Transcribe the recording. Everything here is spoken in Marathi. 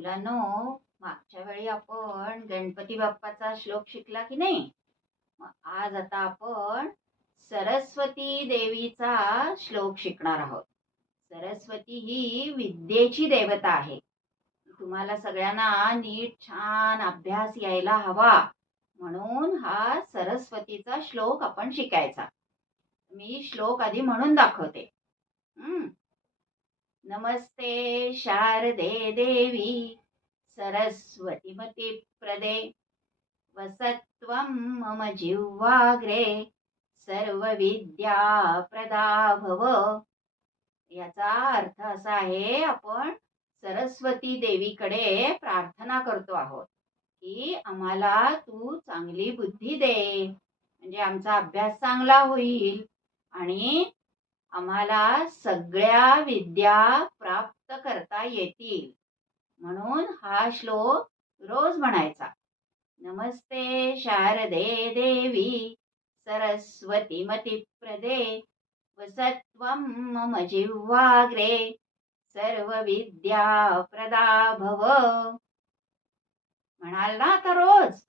मुलांनो, मागच्या वेळी आपण गणपती बाप्पाचा श्लोक शिकला की नाही? मग आज आता आपण सरस्वती देवीचा श्लोक शिकणार आहोत. सरस्वती ही विद्येची देवता आहे. तुम्हाला सगळ्यांना नीट छान अभ्यास यायला हवा म्हणून हा सरस्वतीचा श्लोक आपण शिकायचा. मी श्लोक आधी म्हणून दाखवते. हम्म नमस्ते शारदे देवी सरस्वतीमती प्रदे वसत्वं मम जिह्वाग्रे सर्वविद्या प्रदा भव. याचा अर्थ असा आहे, आपण सरस्वती देवीकडे प्रार्थना करतो आहोत की आम्हाला तू चांगली बुद्धी दे, म्हणजे आमचा अभ्यास चांगला होईल आणि आम्हाला सगळ्या विद्या प्राप्त करता येतील. म्हणून हा श्लोक रोज म्हणायचा. नमस्ते शारदे देवी सरस्वतीमती प्रदे वसत्वं मम जिह्वाग्रे सर्व विद्या प्रदा भव. म्हणाल ना आता रोज?